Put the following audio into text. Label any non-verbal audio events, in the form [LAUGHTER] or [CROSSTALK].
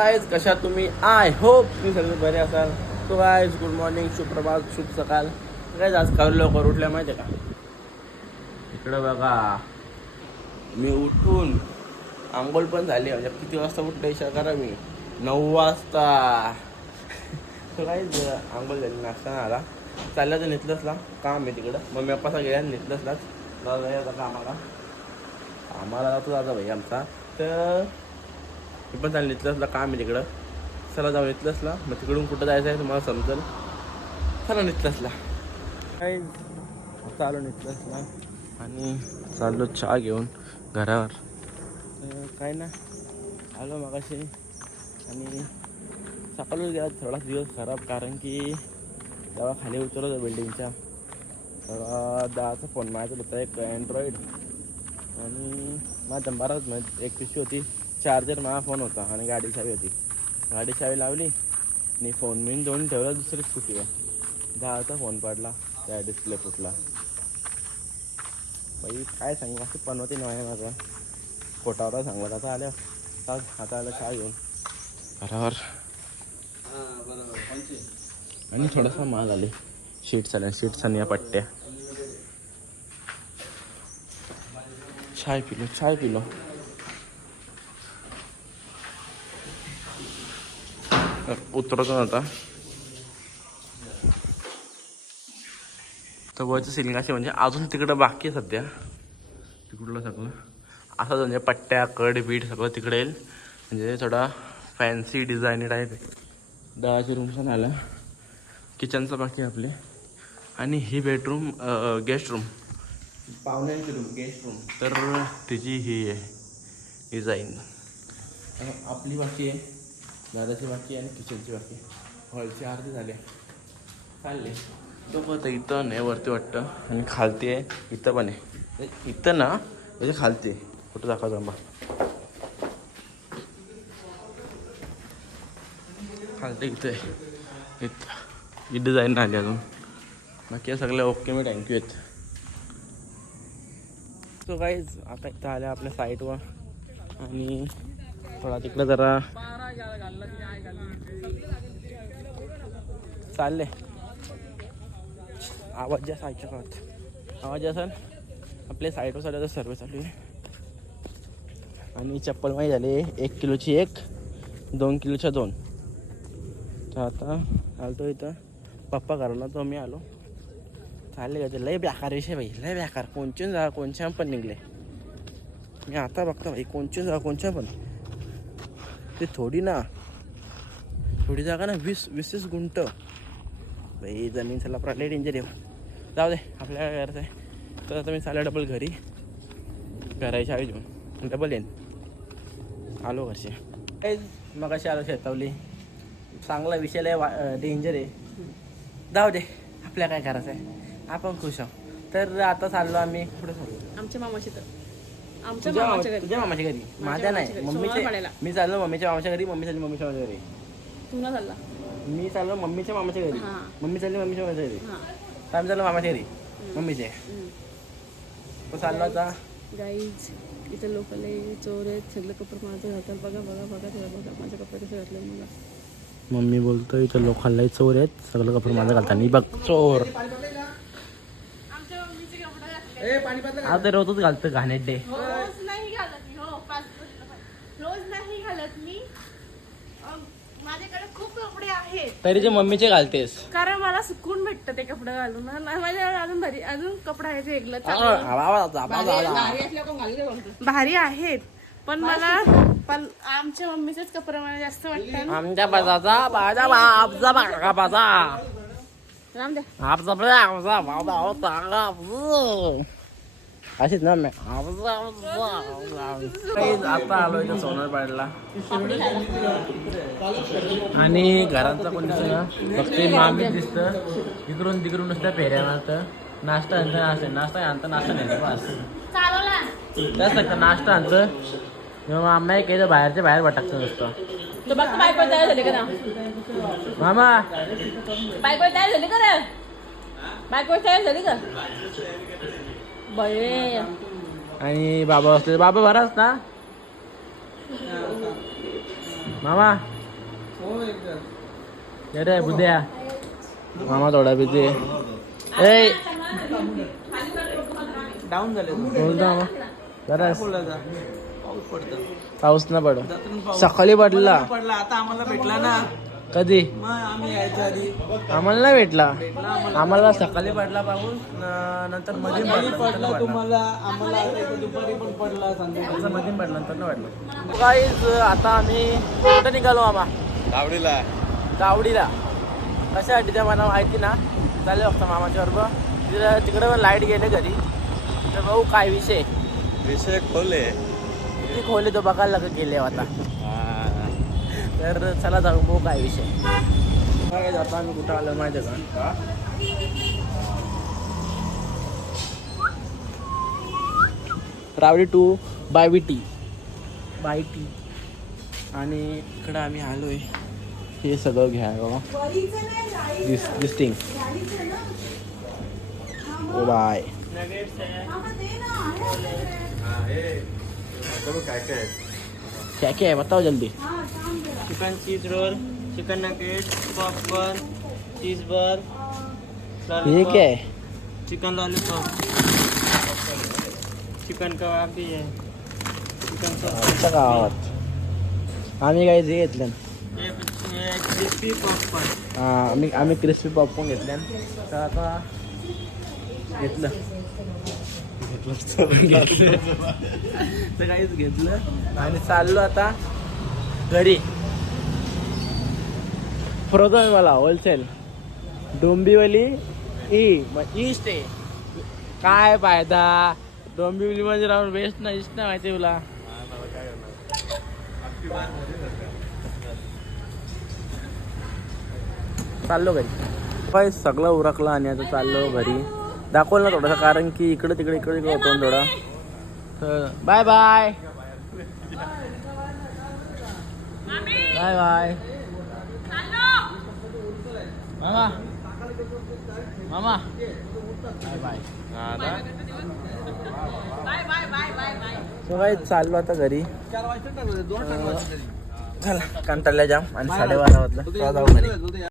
Guys कशा तुम्ही? I hope तुम्ही सगळे बरे असाल. तो गायज गुड मॉर्निंग सुप्रभात शुभ सकाळ. काय आज काल लवकर उठल्या माहिती आहे का? इकडं बघा. मी उठून आंघोळ पण झाली. म्हणजे किती वाजता उठले विचार करा मी. नऊ वाजता. तो काहीच आंघोळ झाली नाश्ता आला. चालला तर नेतलंच ना. काम आहे तिकडं. मम्मी पप्पा गेल्या नेतलंसलाच दादा याचा कामाला आम्हाला जातो दादा भाई आमचा. तर मी पण चालेल इथलंसला काम आहे तिकडं चला जाऊन इथलंसला मग तिकडून कुठं जायचं आहे तुम्हाला समजेल. चला निघलंसला काय आता आलो निघलंसला आणि चाललो चहा घेऊन घरावर. काय ना आलो मगाशी. आणि सकाळी गेला थोडा दिवस खराब कारण की जेव्हा खाली उतरलो होतो बिल्डिंगच्या तेव्हा दहाचा फोन माझ्याकडे होता एक अँड्रॉईड आणि माझ्या बराच एक पिशवी होती. चार्जर माझा फोन होता आणि गाडी चावी होती. गाडी चावी लावली आणि फोन मी दोन ठेवला दुसरी स्कूटीवर दहाचा फोन पडला त्या डिस्प्ले फुटला. बाई काय सांगू असं पनवती नाही माझं. पोटावर सांगला आता आल्या आता आलं चहा घेऊन. घरावर आणि थोडासा माल आले. शीट्स आल्या शीट्स आणि या पट्ट्या. चाय पिलो चाय पिलो. उतरतो आता तर वरचं सिलिंग असे म्हणजे अजून तिकडं बाकी आहे सध्या तिकडलं सगळं असं म्हणजे पट्ट्या कड बीट सगळं तिकडे येईल म्हणजे थोडा फॅन्सी डिझाईन टाईप आहे दहाचे रूम पण आलं किचनचं बाकी आहे आपले आणि ही बेडरूम गेस्ट रूम पाहुण्यांची रूम गेस्ट रूम तर तिची ही आहे डिझाईन आपली बाकी आहे दादाची बाकी आणि किचनची बाकी. हॉलची आरती झाली. चालले. तो बघ इथं नाही वरती वाटतं. आणि खालती आहे. इथं पण आहे. इथं ना म्हणजे खालती आहे. कुठं दाखवा जांबा खालते इथं आहे. इथं. इथं जाईन आली अजून. बाकी सगळे ओके मी थँक्यू आहेत. सो काहीच आता इथं आल्या आपल्या साईटवर आणि थोडा तिकडं जरा चालले. आवाज जास्त ऐकत आहोत आवाज असेल आपल्या साईडवर चालू सर्व चालू आहे. आणि चप्पल माहिती झाली एक किलोची एक दोन किलोच्या दोन. तर आता आलतो इथं. पप्पा घराला तो मी आलो. चालले का लय बेकार विषय भाई लय बेकार. कोणचे जा कोणच्या पण निघले. मी आता बघतो भाई कोणचे जा कोणच्या पण. ते थोडी ना थोडी जागा ना वीस वीस वीस गुंट बाई जमीन चला लय डेंजर आहे. जाऊ दे आपल्या करायचं आहे. तर आता मी चाललं डबल घरी. घराची आवी घेऊन डबल येईन. आलो घरचे. काहीच मग अशी आलो शेतावली. चांगला विषय लय डेंजर आहे. जाऊ दे आपल्या काय करायचं आहे आपण खुश आहोत. तर आता चाललो आम्ही पुढे. आमच्या मामाशी तर. आमच्या तुझ्या मामाच्या मामा- घरी. तुझ्या मामाच्या घरी? माझ्या मामाच्या नाही. मम्मीच्या. मी चाललो मम्मीच्या मामाच्या घरी मम्मी चालली मम्मीच्या मामाच्या घरी. तू ना चालला. मी चाललो मम्मीच्या मामाच्या घरी. हा. मम्मी चालली मम्मीच्या मामाच्या घरी. हा. तर आम्ही चाललो मामाच्या घरी मम्मीचे. तो चाललो आता गाईज इथं लोक लय चोर आहेत. सगळे कपडे माझं घालतात बघा बघा बघा ते बघा माझे कपडे कसे घातले मला. मम्मी बोलतो इथं लोकांनाही चोर आहेत. सगळं कपडे माझं घालतात. आणि बघ चोर. आता रोजच घालतं घाणेट डे रोज नाही घालत मी हो पाच रोज नाही घालत मी अं, माझ्याकडे खूप तरी जे मम्मीचे घालतेस. कारण मला सुकून भेटतं ते कपडे घालून. ना- माझ्याकडे अजून भारी अजून कपडे आहेत वेगळं आ, चांगलं. आवाज, आवाज, आवाज. भारी आहेत. पण मला पण आमच्या मम्मीचेच कपडे मला जास्त वाटतात. आमच्या बाजाचा बाजा बापचा बागा बाजा. राम द्या. आपचा बाजा बाबा अशीच ना मी आता आलो इथं सोनरपाडला आणि घरांचा कोण दिसतं फक्त मामी दिसतं. इकडून तिकडून नुसत्या फेऱ्या मारतं नाश्ता आणतं नाश्ता नाश्ता आणतं नाश्ता नाही बस. लागतं नाश्ता आणतं किंवा आम्ही नाही काही बाहेरच्या बाहेर भटकतं नुसतं. बायको तयार झाली का ना? मामा. बायको तयार झाली का रे? बायको तयार झाली का? बये आणि बाबा असले बाबा बराच ना? मामा? अरे बुद्या मामा थोडा बिझी ए! डाऊन झाले. बोलतो मामा. पाऊस पडतो. पाऊस ना पडो. सकाळी पडला. पडला आता आम्हाला भेटला ना. कधी? आम्ही यायच्या आधी आम्हाला नाही भेटला. आम्हाला सकाळी पडला पाऊस न- नंतर मध्ये पडला पडला तुम्हाला आम्हाला इथं दुपारी पण पडला. संध्याकाळी आमचा मध्ये पडला नंतर नाही पडला. काहीच आता आम्ही कुठं निघालो मामा? आवडीला गावडीला. कशासाठी त्या मला माहिती ना? चालेल फक्त मामाच्या बरोबर. तिकडे तिकडे पण लाइट गेले घरी. तर भाऊ काय विषय. विषय खोले किती खोले तो बघायला लागत गेले आता. तर चला जाऊ भाऊ काय विषय. काय आता आम्ही कुठं आलो माहिती आहे का? Rowdy two by B T by T आणि इकडं आम्ही आलोय. हे सगळं घ्या बाबा दिस दिस्टिंग ओ बाय. काय काय क्या क्या है बताओ जल्दी. Chicken cheese roll chicken nugget popcorn cheese बर ये क्या है? चिकन लॉलीपॉप चिकन कबाब भी है. चिकन आमच्या गावात आम्ही काही जे घेतलं. क्रिस्पी पॉपकॉर्न हा, आम्ही आम्ही क्रिस्पी पॉपकॉर्न घेतल्या तर आता घेतलं. [LAUGHS] तर काहीच घेतलं. आणि चाललो आता घरी. फ्रोझन मला होलसेल डोंबिवली ई मग ईस्ट आहे. काय फायदा? डोंबिवली मध्ये राहून वेस्ट ना ईस्ट ना माहिती तुला. चाललो घरी. काय सगळं उरकलं आणि आता चाललो घरी. दाखवलं ना थोडंसं कारण की इकडे तिकडे इकडे इकडे होतो थोडा. तर बाय बाय बाय बाय मामा. मामा. Bye bye. सो काय चाललो आता घरी. चला कंटाळल्या जाम. आणि साडेबारा वाजता. चला जाऊ घरी.